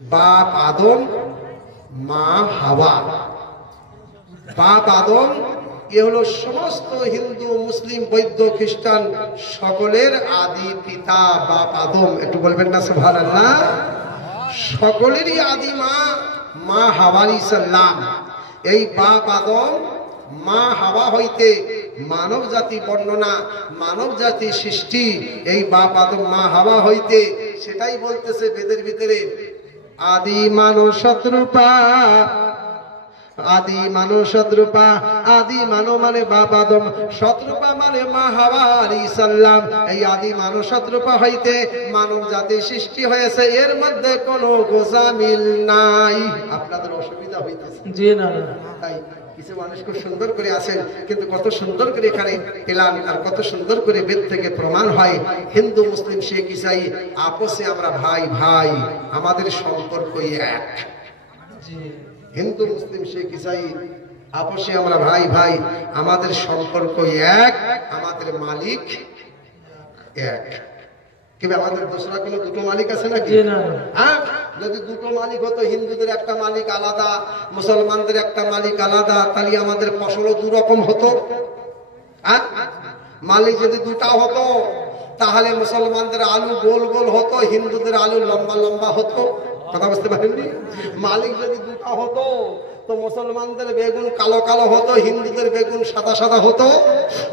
বাপ আদম, মা হাওয়া। বাপ আদম এ হলো সমস্ত হিন্দু, মুসলিম, বৌদ্ধ, খ্রিস্টান সকলের আদি পিতা বাপ আদম। একটু বলবেন না সুবহানাল্লাহ? সকলেরই আদি মা মা হাওয়া আলাইহিস সালাম। এই বাপ আদম মা হাওয়া হইতে মানব জাতি বর্ণনা, মানব জাতি সৃষ্টি এই বাপ আদম মা হাওয়া হইতে। সেটাই বলতেছে বেদের ভিতরে, আদি মানব শত্রুপা, আদি মানব শত্রুপা, আদি মানব মানে বাপ আদম, শত্রুপা মানে মা হাওয়া আলাইহিস সালাম। এই আদি মানব শত্রুপা হইতে মানব জাতি সৃষ্টি হয়েছে, এর মধ্যে কোনো গোজা মিল নাই। আপনাদের অসুবিধা হইতেছে? জি না, তাই কিছু মানুষ খুব সুন্দর করে আছেন, কিন্তু কত সুন্দর করে এখানে পেলাম, আর কত সুন্দর করে বেদ থেকে প্রমাণ হয় হিন্দু, মুসলিম, শিখ, ঈসাই আপসে আমরা ভাই ভাই, আমাদের সম্পর্কই এক। হিন্দু, মুসলিম, শিখ, ঈসাই আপসে আমরা ভাই ভাই, আমাদের সম্পর্ক এক, আমাদের মালিক এক। কিন্তু আমাদের দোসরা কোনো দুটো মালিক আছে নাকি? হ্যাঁ, যদি দুটো মালিক হতো, হিন্দুদের একটা মালিক আলাদা, মুসলমানদের একটা মালিক আলাদা, তাহলে আমাদের ফসলও দু রকম হতো। হ্যাঁ, মালিক যদি দুটা হতো তাহলে মুসলমানদের আলু গোল গোল হতো, হিন্দুদের আলু লম্বা লম্বা হতো। কথা বুঝতে পারেননি? মালিক যদি দুটা হতো তো মুসলমানদের বেগুন কালো কালো হতো, হিন্দুদের বেগুন সাদা সাদা হতো।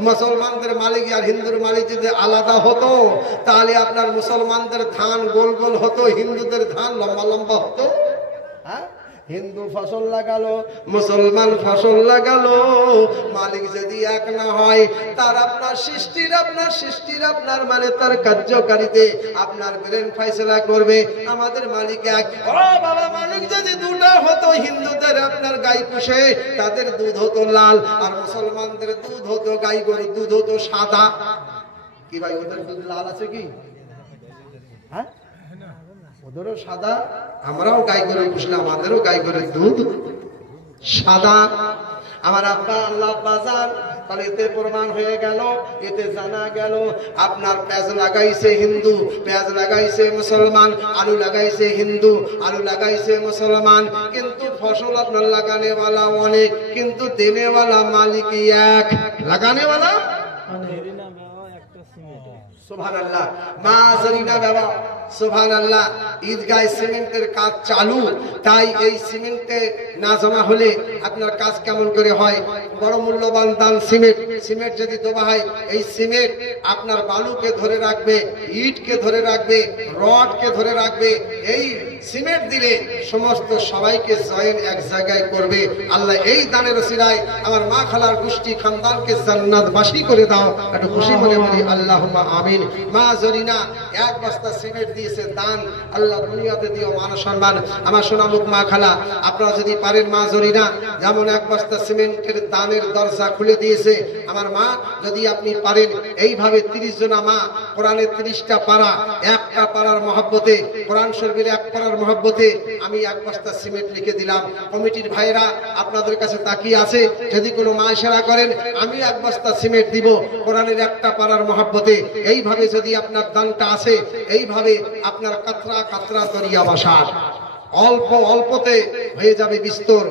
মুসলমানদের মালিক আর হিন্দুর মালিক যদি আলাদা হতো তাহলে আপনার মুসলমানদের ধান গোল গোল হতো, হিন্দুদের ধান লম্বা লম্বা হতো। হ্যাঁ, হিন্দু ফসল লাগালো, মুসলমান ফসল লাগালো, মালিক যদি এক না হয়, তার আপনার সৃষ্টির আপনার মানে তার কার্যকারিতে আপনার ব্রেন ফয়সালা করবে, আমাদের মালিক এক। ও বাবা, মালিক যদি দুটো হতো, হিন্দুদের আপনার গাই পুষে তাদের দুধ হতো লাল, আর মুসলমানদের দুধ হতো, গাই গরুর দুধ হতো সাদা। কি ভাই, ওদের দুধ লাল আছে কি? হ্যাঁ, ওদেরও সাদা, আমরাও গাই গরু পুষলাম, আমাদেরও গাই গরুর দুধ সাদা। আমার আব্বা আল্লাহ বাজার, তাহলে এতে প্রমাণ হয়ে গেল, এতে জানা গেল আপনার পেঁয়াজ লাগাইছে হিন্দু, পেঁয়াজ লাগাইছে মুসলমান, আলু লাগাইছে হিন্দু, আলু লাগাইছে মুসলমান, কিন্তু ফসল আপনার লাগানেওয়ালা অনেক, কিন্তু দেনেওয়ালা মালিক এক। লাগানেওয়ালা সুবহানাল্লাহ, মা জরিনা বাবা সুবহানাল্লাহ। ঈদগায় সিমেন্টের কাজ চালু, তাই এই সিমেন্টে না জমা হলে আপনার কাজ কেমন করে হয়? বড় মূল্যবান দান সিমেন্ট। সিমেন্ট যদি দেওয়া হয়, এই সিমেন্ট আপনার বালুকে ধরে রাখবে, ইটকে ধরে রাখবে, রডকে ধরে রাখবে। এই সিমেন্ট দিলে সমস্ত সবাইকে জয়েন এক জায়গায় করবে। আল্লাহ এই দানের ওসিলায় আমার মা খালার গোষ্ঠী খানদানকে জান্নাতবাসী করে দাও। একটু খুশি মনে বলি আল্লাহুম্মা আমিন। মা জরিনা এক বস্তা সিমেন্ট দিয়েছে দান, আল্লাহ দুনিয়াতে দিও মান সম্মান। আমার সোনামুখ মা খালা, আপনারা যদি পারেন, মা জরিনা যেমন এক বস্তা সিমেন্টের দানের দরজা খুলে দিয়েছে, আমার মা যদি আপনি পারেন এইভাবে 30 জনা মা, কোরআনের 30টা পারা, একটা পারার মহব্বতে, কোরআন শরীফের এক পারার মহব্বতে আমি এক বস্তা সিমেন্ট লিখে দিলাম। কমিটির ভাইরা আপনাদের কাছে তাকিয়ে আছে, যদি কোনো মা ইশারা করেন আমি এক বস্তা সিমেন্ট দিব কোরআনের একটা পারার মহব্বতে। এইভাবে যদি আপনার দানটা আছে, এইভাবে আপনার কাতরা কাতরা দরিয়া বাসার অল্প অল্পতে হয়ে যাবে বিস্তর,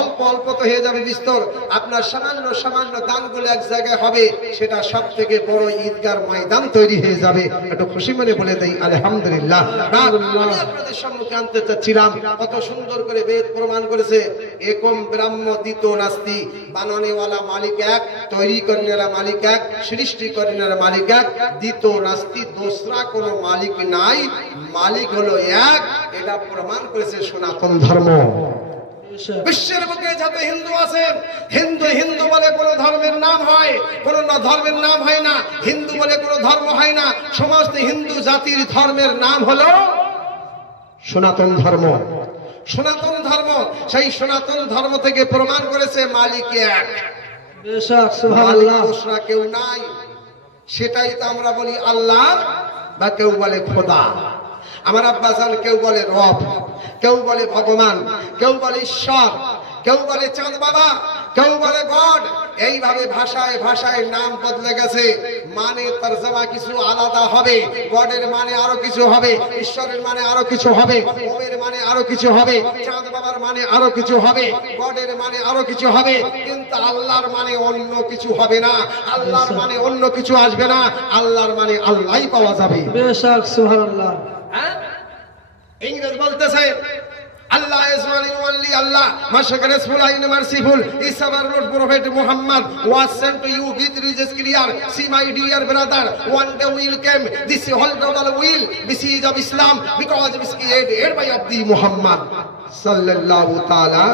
অল্প অল্পতে হয়ে যাবে বিস্তর। আপনার সামান্য সামান্য দানগুলো এক জায়গায় হবে, সেটা সব থেকে বড় ঈদগার ময়দান তৈরি হয়ে যাবে। একটু খুশি মনে বলে দেই আলহামদুলিল্লাহ। আমি আপনাদের সম্মুখে আনতে চাচ্ছিলাম, কত সুন্দর করে বেদ প্রমাণ করেছে, একম ব্রহ্ম দ্বিত নাস্তি, বানানেওয়ালা মালিক এক, তৈরি করেনেওয়ালা মালিক এক, সৃষ্টি করেনেওয়ালা মালিক এক, দ্বিত নাস্তি, দোসরা কোনো মালিক নাই, মালিক হলো এক। এটা প্রমাণ করেছে সনাতন ধর্ম। বিশ্বের বুকে যত হিন্দু আছে, হিন্দু হিন্দু বলে কোন ধর্মের নাম হয়? কোন ধর্মের নাম হয় না। হিন্দু বলে কোন ধর্ম হয় না। সমস্ত হিন্দু জাতির ধর্মের নাম হলো সনাতন ধর্ম। সনাতন ধর্ম, সেই সনাতন ধর্ম থেকে প্রমাণ করেছে মালিক এক, সুবহানাল্লাহ, কেউ নাই। সেটাই তো আমরা বলি আল্লাহ, বা কেউ বলে খোদা। আমার আব্বাজান কেউ বলে রব, কেউ বলে ভগবান, কেউ বলে ঈশ্বর, কেউ বলে চাঁদ বাবা, কেউ বলে গড। এইভাবে ভাষায় ভাষায় নাম বদলে গেছে, মানে তরজমা কিছু আলাদা হবে। গডের মানে আরো কিছু হবে, ঈশ্বরের মানে আরো কিছু হবে, ওমের মানে আরো কিছু হবে, চাঁদ বাবার মানে আরো কিছু হবে, গডের মানে আরো কিছু হবে, কিন্তু আল্লাহর মানে অন্য কিছু হবে না। আল্লাহর মানে অন্য কিছু আসবে না, আল্লাহর মানে আল্লাহই পাওয়া যাবে। বেশক সুবহানাল্লাহ। ইংরেজ বলতেছে Allah is one and only Allah, merciful and merciful. Is our Lord Prophet Muhammad was sent to you with religious clear. See my dear brother, one day will come. This whole global will be siege of Islam because it is created by Abdi Muhammad sallallahu ta'ala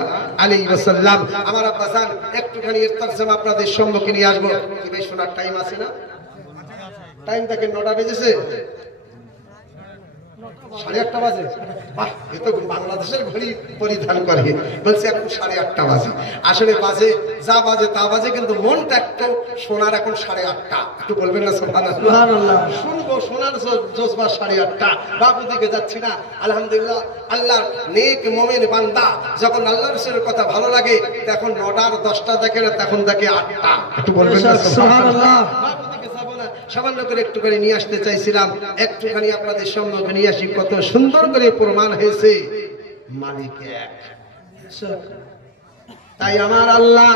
alayhi wa sallam. আমার আব্বাসান একটুখানি এর তরজমা আপনাদের সম্মুখে নিয়ে আসবো। কি ভাই শোনার টাইম আছে না? টাইম থেকে 9টা বেজেছে, 8:30 বাজে। বাহ, এ তো বাংলাদেশের ঘড়ি পরিধান করে। বলছে এখন 8:30 বাজে। আসলে বাজে যা বাজে তা বাজে, কিন্তু মনটা একটু শোনার এখন 8:30। একটু বলবেন না সুবহানাল্লাহ? শুনবো, শোনার জজবা 8:30। বাবু দিকে যাচ্ছি না। আলহামদুলিল্লাহ, আল্লাহর নেক মুমিন বান্দা যখন আল্লাহর রাসূলের কথা ভালো লাগে তখন 9টা আর 10টা দেখে না, তখন দেখে 8টা। একটু বলবেন না সুবহানাল্লাহ? বাবু দিকে যাব না, সামান্য করে একটু করে নিয়ে আসতে চাইছিলাম। একটুখানি আপনাদের সম্মুখে নিয়ে আসি। কত সুন্দর করে প্রমাণ হয়েছে মালিক এক। তাই আমার আল্লাহ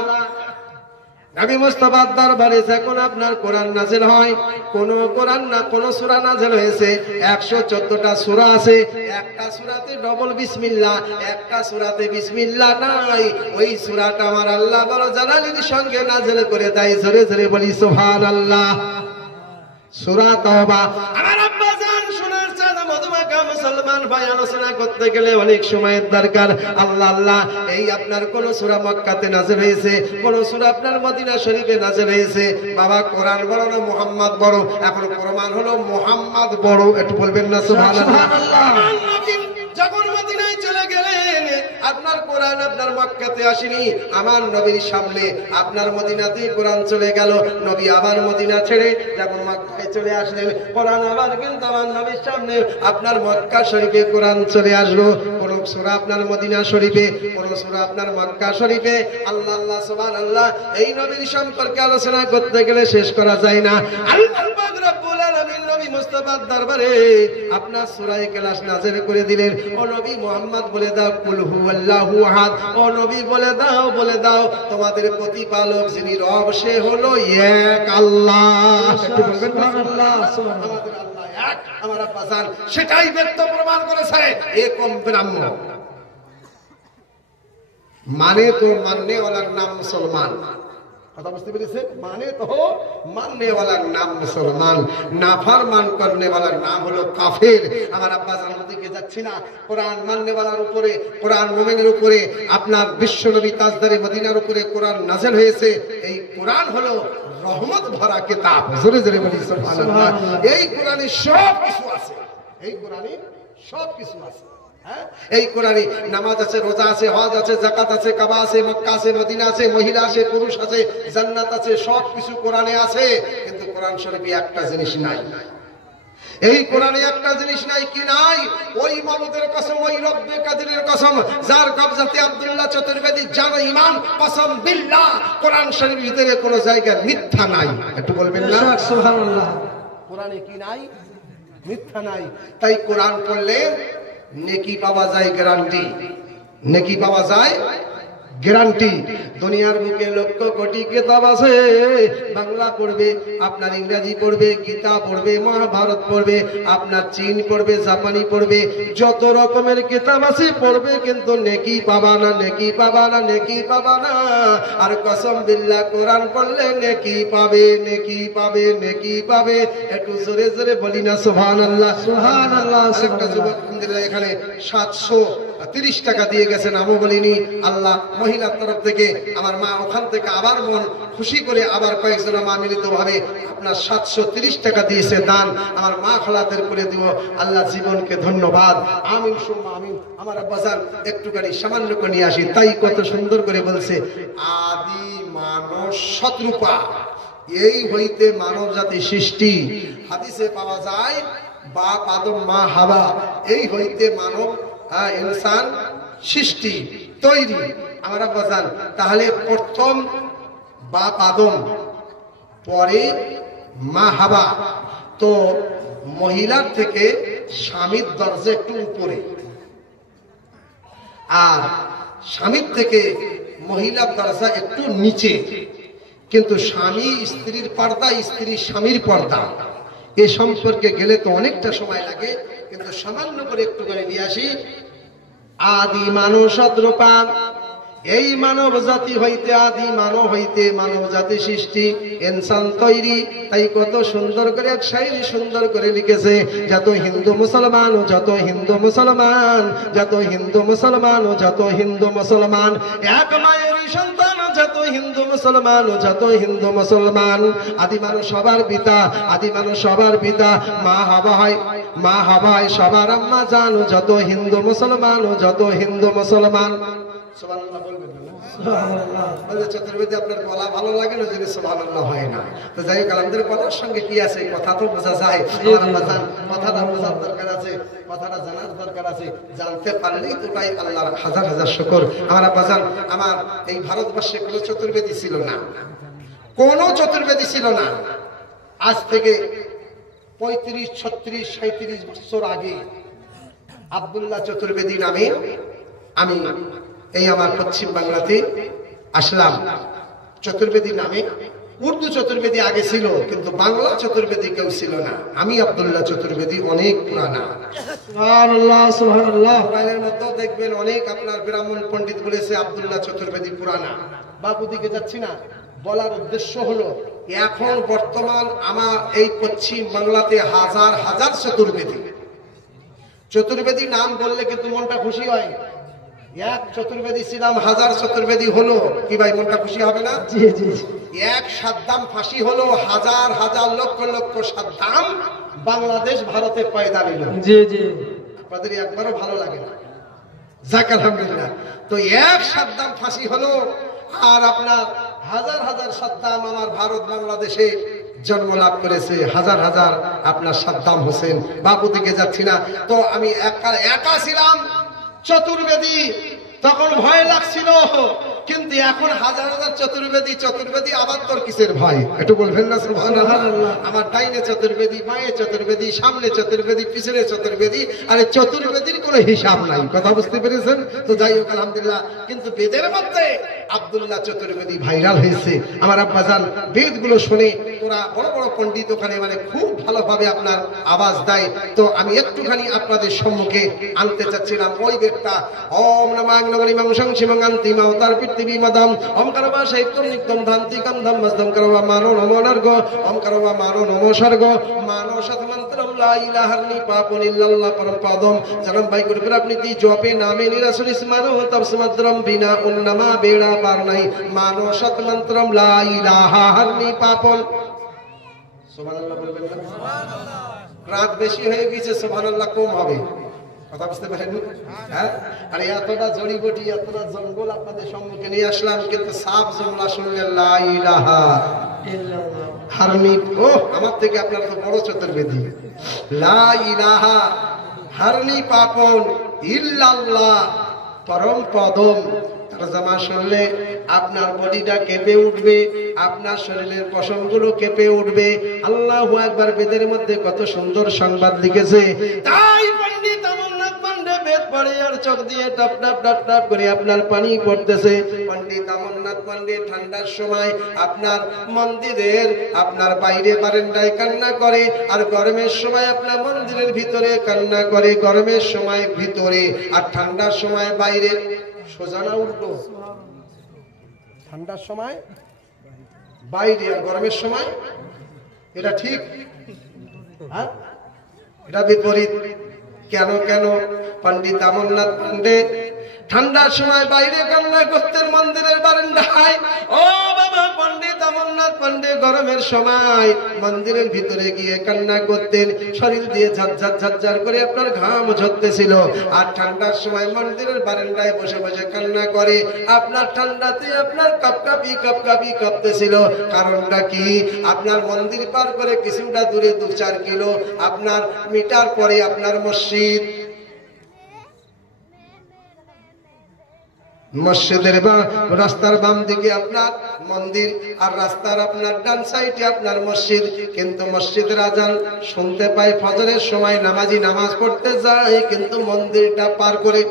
নবী মুস্তাফার দরবারে যখন আপনার কোরআন নাযিল হয়, কোন কোরআন না কোন সূরা নাযিল হয়েছে। 114টা সূরা আছে, একটা সূরাতে ডবল বিসমিল্লাহ, একটা সূরাতে বিসমিল্লাহ নাই। ওই সূরাটা আমার আল্লাহ বড় জালালির সঙ্গে নাযিল করে দেয়। জোরে জোরে বলি সুবহানাল্লাহ। সূরা তাওবা। আমার আব্বা জান শোনার চাঁদা মধুমাখা মুসলমান ভাই, আলোচনা করতে গেলে অনেক সময়ের দরকার। আল্লাহ আল্লাহ, এই আপনার কোন সূরা মক্কাতে নাযিল হয়েছে, কোন সূরা আপনার মদিনা শরীফে নাযিল হয়েছে। বাবা, কোরআন বড় না মুহাম্মদ বড়? এখন প্রমাণ হলো মুহাম্মদ বড়। একটু বলবেন না সুবহানাল্লাহ? যখন মদিনায় চলে গেলেন, আপনার কোরআন আপনার মক্কাতে আসেনি। আমার নবীর সামনে আপনার মদিনাতেই কোরআন চলে গেল। নবী আবার মদিনা ছেড়ে যখন মক্কায় চলে আসলেন, কোরআন আবার কিন্তু আমার নবীর সামনে আপনার মক্কা শরীফে কোরআন চলে আসলো। কোন সূরা আপনার মদিনা শরীফে, কোন সূরা আপনার মক্কা শরীফে। আল্লাহ আল্লাহ সুবহানাল্লাহ। এই নবীর সম্পর্কে আলোচনা করতে গেলে শেষ করা যায় না। আল্লাহ পাক রব্বুল আলামিন নবী মুস্তাফার দরবারে আপনার সূরা ইখলাস নাযিল করে দিলেন। ও নবী মুহাম্মদ বলে দাও কুল হুয়াল্লাহু আহাদ। ও নবী বলে দাও, বলে দাও তোমাদের প্রতিপালক যিনি রব সে হলো এক আল্লাহ। সুবহানাল্লাহ, আমাদের আল্লাহ এক। আমার আব্বা জান সেটাই ব্যক্ত প্রমাণ করেছে। একম ব্রহ্ম মানে তো মাননে ওয়ালার নাম মুসলমান। কথা বুঝতে পেরেছেন? মানে তো মাননে ওয়ালার নাম মুসলমান, নাফরমান করনে ওয়ালার নাম হলো কাফের। আমার আব্বা জানের দিকে যাচ্ছি না। কোরআন মাননে ওয়ালার উপরে, কোরআন মুমিনের উপরে, আপনার বিশ্বনবী তাজদারে মদিনার উপরে কোরআন নাযিল হয়েছে। এই কোরআন হলো রহমত ভরা কিতাব। জোরে জোরে বলি সুবহানাল্লাহ। এই কোরআনে সব কিছু আছে, এই কোরআনে সব কিছু আছে। এই কোরআনে নামাজ আছে, রোজা আছে, হজ আছে, যাকাত আছে, কাবা আছে, মক্কা আছে, মদিনা আছে, মহিলা আছে, পুরুষ আছে, জান্নাত আছে, সব কিছু কোরআনে আছে। কিন্তু কোরআন শরীফে একটা জিনিস নাই। এই কোরআনে একটা জিনিস নাই। কি নাই? ওই মাবুদের কসম, ওই রব্বে কাদিরের কসম, যার কবজাতে আব্দুল্লাহ চতুর্বেদী জান ইমান, কসম বিল্লাহ, কোরআন শরীফের ভিতরে কোনো জায়গায় মিথ্যা নাই। একটু বলবেন না সুবহানাল্লাহ? কোরআনে কি নাই? মিথ্যা নাই। তাই কোরআন পড়লে নেকি পাওয়া যায় গ্যারান্টি, নেকি পাওয়া যায় গ্যারান্টি। দুনিয়ার বুকে লক্ষ কোটি কিতাব আছে, বাংলা পড়বে, আপনার ইংরেজি পড়বে, গীতা পড়বে, মহাভারত পড়বে, আপনার চীন পড়বে, জাপানি পড়বে, যত রকমের কিতাব আছে পড়বে, কিন্তু নেকি পাবা না, নেকি পাবা না, নেকি পাবা না। আর কসম বিল্লাহ কোরআন পড়লে নেকি পাবে, নেকি পাবে, নেকি পাবে। একটু জোরে জোরে বলি না সুবহানাল্লাহ? সুবহানাল্লাহ। একটা যুবক এখানে 730 টাকা দিয়ে গেছেন, আমি বলিনি। আল্লাহ মহিলার তরফ থেকে আমার মা ওখান থেকে আবার মন খুশি করে আবার কয়েকজন মা মিলিত ভাবে আপনার 730 টাকা দিয়েছে দান। আমার মা খালাদের করে দিব। আল্লাহ জীবনকে ধন্যবাদ। আমিন সুম্মা আমিন। আমার আব্বাজান একটুখানি সামান্য করে নিয়ে আসি। তাই কত সুন্দর করে বলছে, আদি মানব শতরূপা, এই হইতে মানব জাতি সৃষ্টি। হাদিসে পাওয়া যায় বাপ আদম মা হাওয়া, এই হইতে মানব ইনসান সৃষ্টি তৈরি। আমরা বাজান, তাহলে প্রথম বাপ আদম, পরে মা হাওয়া। তো মহিলার থেকে স্বামীর দরজা একটু উপরে, আর স্বামীর থেকে মহিলার দরজা একটু নিচে। কিন্তু স্বামী স্ত্রীর পর্দা, স্ত্রী স্বামীর পর্দা, এ সম্পর্কে গেলে তো অনেকটা সময় লাগে, কিন্তু সামান্য করে একটু করে নিয়ে আসি। আদি মানব শতরূপান, এই মানব জাতি হইতে, আদি মানব হইতে মানব জাতি সৃষ্টি, ইনসান তৈরি। তাই কত সুন্দর করে এক শায়রি সুন্দর করে লিখেছে, যত হিন্দু মুসলমান, যত হিন্দু মুসলমান, যত হিন্দু মুসলমান, যত হিন্দু মুসলমান, এক মায়েরই সন্তান, যত হিন্দু মুসলমান, যত হিন্দু মুসলমান। আদি মানুষ সবার পিতা, আদি মানুষ সবার পিতা মা হাওয়া হয়, মা হাওয়া হয় সবার আম্মা জান, যত হিন্দু মুসলমান, যত হিন্দু মুসলমান। সুবহানাল্লাহ বলবেন না? সুবহানাল্লাহ। বলে চতুর্বেদী আপনার বলা ভালো লাগে না যদি সুবহানাল্লাহ হয় না। তো যাই হোক, আমাদের বলার সঙ্গে কি আছে, কথা তো বোঝা যায়। কথাটা বোঝার দরকার আছে, কথাটা জানার দরকার আছে। জানতে পারলেই তো তাই আল্লাহর হাজার হাজার শুকর। আমার বাজান, আমার এই ভারতবর্ষে কোনো চতুর্বেদী ছিল না, কোনো চতুর্বেদী ছিল না। আজ থেকে 35, 36, 37 বছর আগে আব্দুল্লাহ চতুর্বেদী নামে আমি এই আমার পশ্চিম বাংলাতে আসলাম। চতুর্বেদী নামে উর্দু চতুর্বেদী আগে ছিল, কিন্তু বাংলা চতুর্বেদী কেউ ছিল না। আমি আব্দুল্লাহ চতুর্বেদী, অনেক পুরানা। সুবহানাল্লাহ, সুবহানাল্লাহ। মোবাইলের মধ্যেও দেখবেন অনেক আপনার ব্রাহ্মণ পণ্ডিত বলেছে আব্দুল্লাহ চতুর্বেদী পুরানা। বাবু দিকে যাচ্ছি না, বলার উদ্দেশ্য হলো এখন বর্তমান আমার এই পশ্চিম বাংলাতে হাজার হাজার চতুর্বেদী। চতুর্বেদী নাম বললে কিন্তু মনটা খুশি হয়। এক চতুর্বেদী ছিলাম, হাজার চতুর্বেদী হলো, কি ভাই মনটা খুশি হবে না? জি জি। এক সাদ্দাম ফাঁসি হলো, হাজার হাজার লক্ষ লক্ষ সাদ্দাম বাংলাদেশ ভারতে পয়দা নিল। জি জি। আপনাদের একবারও ভালো লাগে না? যাক আলহামদুলিল্লাহ। তো এক সাদ্দাম ফাঁসি হলো, আর আপনার হাজার হাজার সাদ্দাম আমার ভারত বাংলাদেশে জন্ম লাভ করেছে। হাজার হাজার আপনার সাদ্দাম হোসেন। বাবু দিকে যাচ্ছি না। তো আমি একা ছিলাম চতুর্বেদী, তখন ভয় লাগছিল, কিন্তু এখন হাজার হাজার চতুর্বেদী। চতুর্বেদী আবার তোর কিসের ভয়, একটু বলবেন না? সুবহানাল্লাহ। আমার ডাইনে চতুর্বেদী, বাঁয়ে চতুর্বেদী, সামনে চতুর্বেদী, পিছনে চতুর্বেদী। আরে চতুর্বেদীর কোনো হিসাব নাই, কথা বুঝতে পেরেছেন? তো যাই হোক আলহামদুলিল্লাহ। কিন্তু বেদের মধ্যে আব্দুল্লাহ চতুর্বেদী ভাইরাল হয়েছে। আমার আব্বাজান বেদগুলো শুনে তোরা বড় বড় পণ্ডিত ওখানে মানে খুব ভালোভাবে আপনার আওয়াজ দেয়। তো আমি একটুখানি আপনাদের সম্মুখে আনতে চাচ্ছিলাম ওই বেদটা। ওম নমাং নগরিমাং সংসিমাং আন্তিমা অবতার পৃথিবী মদম ওম করবা সাহিত্যম নিত্যম ধান্তি কান্ধম মস্তম করবা মানো নমো নর্গ ওম করবা মানো নমো স্বর্গ মানো শতমন্ত্রম লা ইলাহা পাপন ইল্লাল্লাহ পরম পদম জনম ভাই গুরু আপনি জপে নামে নিরাসরিস মানো তব সমদ্রম বিনা উন্নমা বেড়া পার নাই মানো শতমন্ত্রম লা ইলাহা পাপন। সুবহানাল্লাহ বলবেন না? সুবহানাল্লাহ। রাত বেশি হয়ে গেছে, সুবহানাল্লাহ কম হবে, কথা বুঝতে পারেন? হ্যাঁ। আর এতটা জড়িবটি, এতটা জঙ্গল আপনাদের সম্মুখে নিয়ে আসলাম, কিন্তু সাফ জমলা শুনলেন লা ইলাহা ইল্লাল্লাহ হারনিপ। ও আমার থেকে আপনার তো বড় চতুর্বেদী। লা ইলাহা হারনি পাপন ইল্লাল্লাহ পরম পদম। তরজমা শুনলে আপনার বডিটা কেঁপে উঠবে, আপনার শরীরের পশমগুলো কেঁপে উঠবে। আল্লাহু আকবার। বেদের মধ্যে কত সুন্দর সংবাদ লিখেছে। তাই পণ্ডিত অমরনাথ পান্ডে বেদ পড়ে আর চোখ দিয়ে টপ টপ টপ টপ করে আপনার পানি পড়তেছে। পণ্ডিত অমরনাথ পান্ডে ঠান্ডার সময় আপনার মন্দিরের আপনার বাইরে বারান্দায় কান্না করে, আর গরমের সময় আপনার মন্দিরের ভিতরে কান্না করে। গরমের সময় ভিতরে আর ঠান্ডার সময় বাইরে। সোজা না উল্টো? ঠান্ডার সময় বাইরে আর গরমের সময়, এটা ঠিক? হ্যাঁ, এটা বিপরীত। কেন কেন? পণ্ডিত অমরনাথ পান্ডে ঠান্ডার সময় বাইরে কান্না করতেন মন্দিরের বারান্দায়। ও বাবা, পণ্ডিত অমরনাথ পান্ডে গরমের সময় মন্দিরের ভিতরে গিয়ে কান্না করতেন। শরীর দিয়ে ঝরঝর ঝরঝর করে আপনার ঘাম ঝরতেছিল। আর ঠান্ডার সময় মন্দিরের বারান্দায় বসে বসে কান্না করে। আপনার ঠান্ডাতে আপনার কাঁপকাঁপি কাঁপকাঁপি কাঁপতেছিল। কারণটা কি? আপনার মন্দির পার করে কিছুটা দূরে 2-4 কিলো আপনার মিটার পরে আপনার মসজিদ। মসজিদের বা রাস্তার বাম দিকে আপনার মন্দির আর রাস্তার আপনার ডান সাইডে আপনার মসজিদ, কিন্তু মসজিদের আজান শুনতে পাই ফজরের সময়, নামাজি নামাজ পড়তে যায় কিন্তু মন্দিরটা পার করে,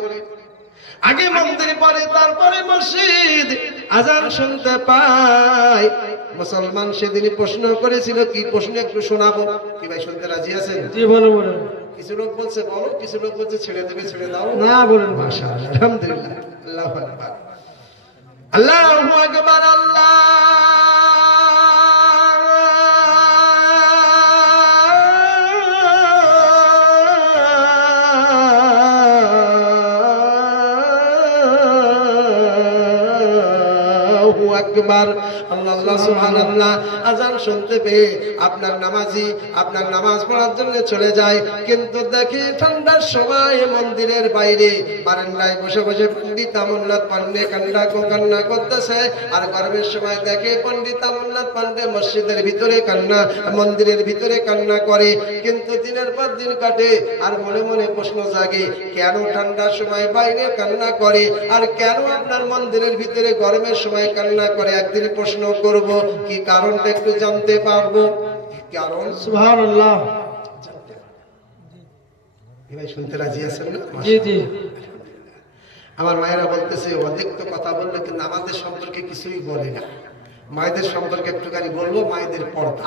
আগে মন্দির পরে তারপরে মসজিদ, আজান শুনতে পায়। মুসলমান সেদিন প্রশ্ন করেছিল, কি প্রশ্ন একটু শোনাবো, কি ভাই শুনতে রাজি আছেন? জি বলো বলো। কিছু লোক বলছে বলো, কিছু লোক বলছে ছেড়ে দেবে, ছেড়ে দাও। না বলুন। মাশাআল্লাহ, আলহামদুলিল্লাহ, আল্লাহু আকবার, আল্লাহু আকবার, আল্লাহু আকবার, আল্লাহ সুবহানাল্লাহ। আজান শুনতে পেয়ে আপনার নামাজি আপনার নামাজ পড়ার জন্য চলে যায়, কিন্তু দেখি ঠান্ডার সময় মন্দিরের বাইরে বারান্দায় বসে বসে পণ্ডিত আমরনাথ পান্ডে কান্না করতেছে, আর গরমের সময় দেখে পণ্ডিত আমরনাথ পান্ডে মসজিদের ভিতরে কান্না, মন্দিরের ভিতরে কান্না করে। কিন্তু দিনের পর দিন কাটে আর মনে মনে প্রশ্ন জাগে, কেন ঠান্ডার সময় বাইরে কান্না করে আর কেন আপনার মন্দিরের ভিতরে গরমের সময় কান্না করে? একদিন প্রশ্ন করব, কি কারণটা একটু জানতে পারবো। কারণ সুবহানাল্লাহ, ভাই শুনতে রাজি আছেন না? জি জি। আমার মায়েরা বলতেছে অধিক তো কথা বললো কিন্তু আমাদের সম্পর্কে কিছুই বলে না। মায়েদের সম্পর্কে একটুখানি বলবো, মায়েদের পর্দা।